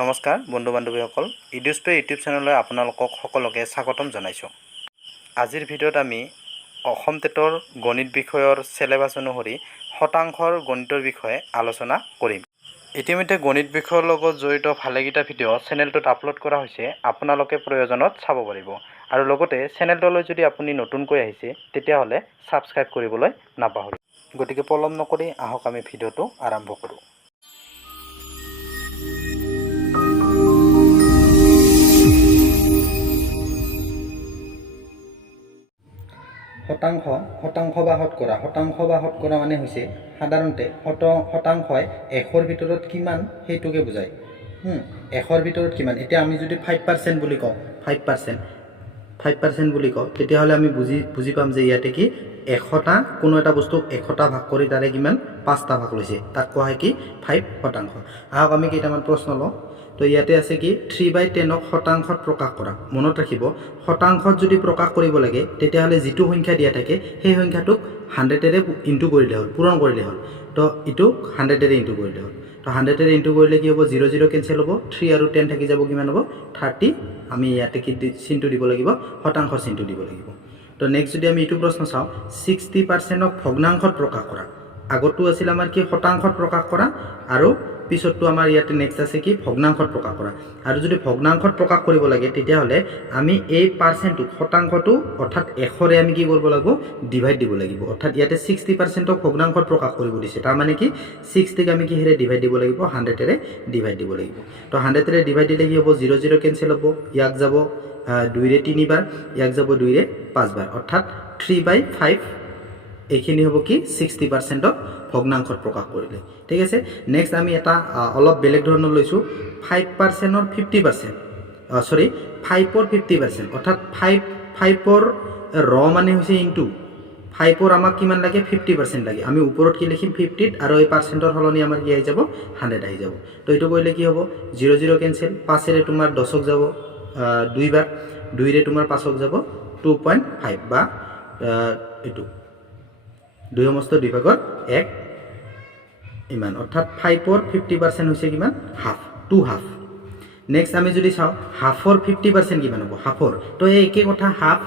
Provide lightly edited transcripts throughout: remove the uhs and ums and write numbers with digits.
নমস্কাৰ বন্ধু বান্ধৱীসকল ইডিউস্পে ইউটিউব চেনেললৈ আপোনালোকক সকলোকে স্বাগতম জনাইছোঁ। আজিৰ ভিডিঅ'ত আমি অসম টেটৰ গণিত বিষয়ৰ সিলেবাস অনুসৰি শতাংশৰ গণিতৰ বিষয়ে আলোচনা কৰিম। ইতিমধ্যে গণিত বিষয়ৰ লগত জড়িত ভালেকেইটা ভিডিঅ' চেনেলটোত আপলোড কৰা হৈছে, আপোনালোকে প্ৰয়োজনত চাব পাৰিব। আৰু লগতে চেনেলটোলৈ যদি আপুনি নতুনকৈ আহিছে তেতিয়াহ'লে ছাবস্ক্ৰাইব কৰিবলৈ নাপাহৰিব। গতিকে পলম নকৰি আহক আমি ভিডিঅ'টো আৰম্ভ কৰোঁ। শতাংশ বা শতকৰা মানে হৈছে সাধাৰণতে শতাংশই 100ৰ ভিতৰত কিমান সেইটোকে বুজায়। 100ৰ ভিতৰত কিমান, এতিয়া আমি যদি 5% বুলি কওঁ 5% বুলি কওঁ তেতিয়াহ'লে আমি বুজি পাম যে ইয়াতে কি 100টা কোনো এটা বস্তুক 100টা ভাগ কৰি তাৰে কিমান 5টা ভাগ লৈছে, তাক কোৱা হয় কি 5%। আহক আমি কেইটামান প্ৰশ্ন লওঁ। তো ইয়াতে আছে কি 3/10ক শতাংশত প্ৰকাশ কৰা। মনত ৰাখিব, শতাংশত যদি প্ৰকাশ কৰিব লাগে তেতিয়াহ'লে যিটো সংখ্যা দিয়া থাকে সেই সংখ্যাটোক 100ৰে ইনটু কৰিলে হ'ল, পূৰণ কৰিলে হ'ল। তো ইটোক 100ৰে ইনটু কৰিলে হ'ল। তো 100ৰে ইনটু কৰিলে কি হ'ব, 0 0 কেনচেল হ'ব, 3 আৰু 10 থাকি যাব, কিমান হ'ব 30। আমি ইয়াতে কি চিনটো দিব লাগিব, শতাংশৰ চিনটো দিব লাগিব। তো নেক্সট যদি আমি এইটো প্ৰশ্ন চাওঁ, 60%ক ভগ্নাংশত প্ৰকাশ কৰা। আগতো আছিল আমাৰ কি শতাংশত প্ৰকাশ কৰা, আৰু পিছতটো আমাৰ ইয়াতে নেক্সট আছে কি ভগ্নাংশত প্ৰকাশ কৰা। আৰু যদি ভগ্নাংশত প্ৰকাশ কৰিব লাগে তেতিয়াহ'লে আমি এই পাৰ্চেণ্টটো শতাংশটো অৰ্থাৎ 100ৰে আমি কি কৰিব লাগিব, ডিভাইড দিব লাগিব। অৰ্থাৎ ইয়াতে 60%ক ভগ্নাংশত প্ৰকাশ কৰিব দিছে, তাৰমানে কি 60ক আমি কিহেৰে ডিভাইড দিব লাগিব, 100ৰে ডিভাইড দিব লাগিব। তো 100ৰে ডিভাইড দিলে কি হ'ব, 0 0 কেনচেল হ'ব, ইয়াক যাব 2ৰে 3 বাৰ, ইয়াক যাব 2ৰে 5 বাৰ, অৰ্থাৎ 3/5 এইখিনি হ'ব কি 60%ক ভগ্নাংশত প্ৰকাশ কৰিলে। ঠিক আছে। নেক্সট আমি এটা অলপ বেলেগ ধৰণৰ লৈছোঁ, 5%ৰ 50%, 5ৰ 50%, অৰ্থাৎ 5ৰ ৰ মানে হৈছে ইনটু 5ৰ আমাক কিমান লাগে 50% লাগে। আমি ওপৰত কি লিখিম 50, আৰু এই পাৰ্চেণ্টৰ সলনি আমাৰ কি আহি যাব 100 আহি যাব। তো এইটো কৰিলে কি হ'ব, 0 0 কেনচেল, 5ৰে তোমাৰ 10ক যাব 2 বাৰ, 2ৰে তোমাৰ 5ক যাব 2.5 বা এইটো 2 সমস্ত 2 ভাগৰ 1 ইমান, অৰ্থাৎ 5ৰ 50% হৈছে কিমান, হাফ, 2 হাফ। নেক্সট আমি যদি চাওঁ হাফৰ 50% কিমান হ'ব, হাফৰ। তো এই একে কথা, হাফ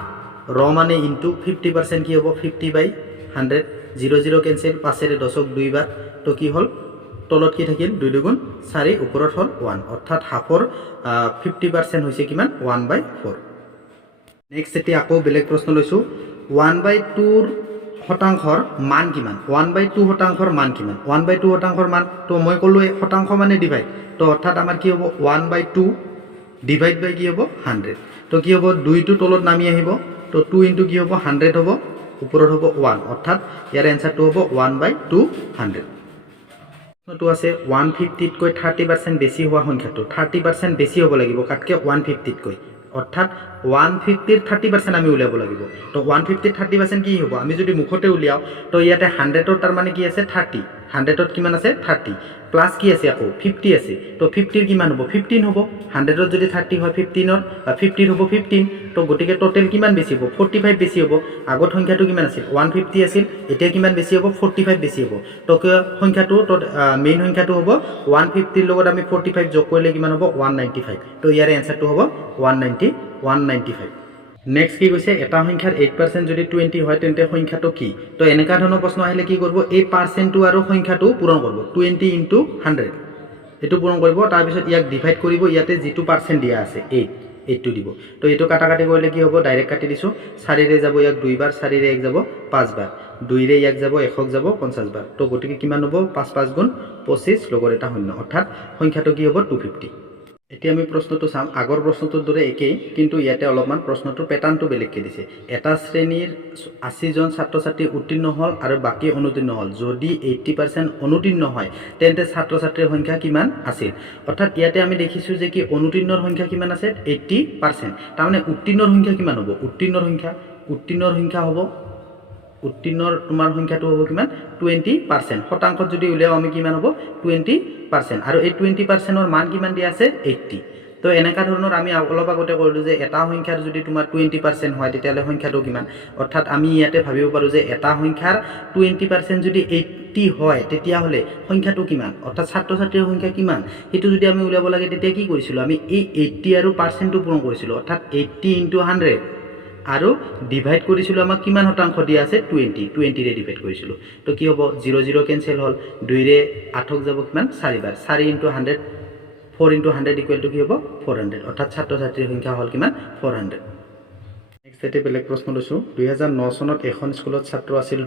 ৰ মানে ইনটু 50% কি হ'ব 50/100, 0 0 কেনচেল, 5ৰে 10ক 2 বাৰ, তো কি হ'ল তলত কি থাকিল 2 2 গুণ 4, ওপৰত হ'ল 1, অৰ্থাৎ হাফৰ 50% হৈছে কিমান 1/4। নেক্সট এতিয়া আকৌ বেলেগ প্ৰশ্ন লৈছোঁ, 1/2 শতাংশৰ মান কিমান, 1/2 শতাংশৰ মান কিমান, 1/2 শতাংশৰ মান। তো মই ক'লোঁ শতাংশ মানে ডিভাইড, তো অৰ্থাৎ আমাৰ কি হ'ব 1/2 ডিভাইড বাই কি হ'ব 100। তো কি হ'ব 2টো তলত নামি আহিব, তো 2 ইনটু কি হ'ব 100 হ'ব, ওপৰত হ'ব 1, অৰ্থাৎ ইয়াৰ এনচাৰটো হ'ব 1/200। টো আছে 150তকৈ 30% বেছি হোৱা সংখ্যাটো, 30% বেছি হ'ব লাগিব কাতকৈ 150তকৈ, অৰ্থাৎ 150ৰ 30% আমি উলিয়াব লাগিব। তো 150ৰ 30% কি হ'ব, আমি যদি মুখতে উলিয়াওঁ তো ইয়াতে 100ৰ তাৰ মানে কি আছে 30, 100ত কিমান আছে 30, প্লাছ কি আছে আকৌ 50 আছে। তো 50ৰ কিমান হ'ব 15 হ'ব, 100ত যদি 30 হয় 50ৰ হ'ব 15। তো গতিকে টোটেল কিমান বেছি হ'ব 45 বেছি হ'ব। আগত সংখ্যাটো কিমান আছিল 150 আছিল, এতিয়া কিমান বেছি হ'ব 45 বেছি হ'ব। তো সংখ্যাটো মেইন সংখ্যাটো হ'ব 150ৰ লগত আমি 45 যোগ কৰিলে কিমান হ'ব 195। তো ইয়াৰ এনচাৰটো হ'ব 195। নেক্সট কি কৈছে, এটা সংখ্যাৰ 8% যদি 20 হয় তেন্তে সংখ্যাটো কি। তো এনেকুৱা ধৰণৰ প্ৰশ্ন আহিলে কি কৰিব, এই পাৰ্চেণ্টটো আৰু সংখ্যাটো পূৰণ কৰিব, 20 × 100 এইটো পূৰণ কৰিব, তাৰপিছত ইয়াক ডিভাইড কৰিব, ইয়াতে যিটো পাৰ্চেণ্ট দিয়া আছে 8টো দিব। তো এইটো কাটাকাটি কৰিলে কি হ'ব, ডাইৰেক্ট কাটি দিছোঁ, 4ৰে যাব ইয়াক 2 বাৰ, 4ৰে 1 যাব 5 বাৰ, 2ৰে ইয়াক যাব 1ক যাব 50 বাৰ। তো গতিকে কিমান হ'ব 5 5 গুণ 25 লগত এটা শূন্য, অৰ্থাৎ সংখ্যাটো কি হ'ব 250। এতিয়া আমি প্ৰশ্নটো চাম, আগৰ প্ৰশ্নটোৰ দৰে একেই, কিন্তু ইয়াতে অলপমান প্ৰশ্নটোৰ পেটাৰ্ণটো বেলেগকৈ দিছে। এটা শ্ৰেণীৰ 80জন ছাত্ৰ ছাত্ৰী উত্তীৰ্ণ হ'ল আৰু বাকী অনুত্তীৰ্ণ হ'ল, যদি 80% অনুত্তীৰ্ণ হয় তেন্তে ছাত্ৰ ছাত্ৰীৰ সংখ্যা কিমান আছিল। অৰ্থাৎ ইয়াতে আমি দেখিছোঁ যে কি অনুত্তীৰ্ণৰ সংখ্যা কিমান আছে 80%, তাৰমানে উত্তীৰ্ণৰ সংখ্যা কিমান হ'ব, উত্তীৰ্ণৰ সংখ্যা হ'ব, উত্তীৰ্ণৰ তোমাৰ সংখ্যাটো হ'ব কিমান 20%। শতাংশত যদি উলিয়াও আমি কিমান হ'ব 20%, আৰু এই 20%ৰ মান কিমান দিয়া আছে 80। তো এনেকুৱা ধৰণৰ আমি অলপ আগতে কৰিলোঁ যে এটা সংখ্যাৰ যদি তোমাৰ 20% হয় তেতিয়াহ'লে সংখ্যাটো কিমান। অৰ্থাৎ আমি ইয়াতে ভাবিব পাৰোঁ যে এটা সংখ্যাৰ 20% যদি 80 80 হয় তেতিয়াহ'লে সংখ্যাটো কিমান অৰ্থাৎ ছাত্ৰ ছাত্ৰীৰ সংখ্যা কিমান সেইটো যদি আমি উলিয়াব লাগে তেতিয়া কি কৰিছিলোঁ আমি এই 80 আৰু পাৰ্চেণ্টটো পূৰণ কৰিছিলোঁ অৰ্থাৎ 80 × 100 আৰু ডিভাইড কৰিছিলোঁ আমাক কিমান শতাংশ দিয়া আছে 20 ৰে ডিভাইড কৰিছিলোঁ তো কি হ'ব 0 0 কেনসেল হ'ল 2 ৰে 8ক যাব কিমান 4 বাৰ 4 × 100 4 × 100 ইকুৱেল টু কি হ'ব 400 অৰ্থাৎ ছাত্ৰ ছাত্ৰীৰ সংখ্যা হ'ল কিমান 400 নেক্সট এতে বেলেগ প্ৰশ্ন লৈছোঁ 2009 চনত এখন স্কুলত ছাত্ৰ আছিল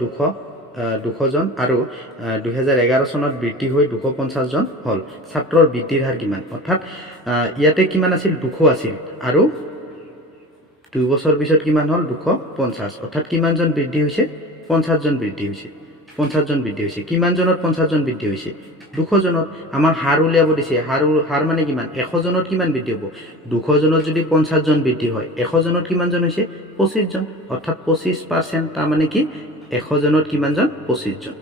200 জন আৰু 2011 চনত বৃদ্ধি হৈ 250 জন হ'ল ছাত্ৰৰ বৃদ্ধিৰ হাৰ কিমান অৰ্থাৎ ইয়াতে কিমান আছিল 200 আছিল আৰু 2 বছৰ পিছত কিমান হ'ল 250 অৰ্থাৎ কিমান জন বৃদ্ধি হৈছে 50 জন বৃদ্ধি হৈছে 50 জন বৃদ্ধি হৈছে কিমান জনত 50 জন বৃদ্ধি হৈছে 200 জনত আমাৰ হাৰ উলিয়াব দিছে হাৰ মানে কিমান 100 জনত কিমান বৃদ্ধি হ'ব 200 জনত যদি 50 জন বৃদ্ধি হয় 100 জনত কিমান জন হৈছে 25 জন অৰ্থাৎ 25% তাৰ মানে কি 100 জনত কিমান জন 25 জন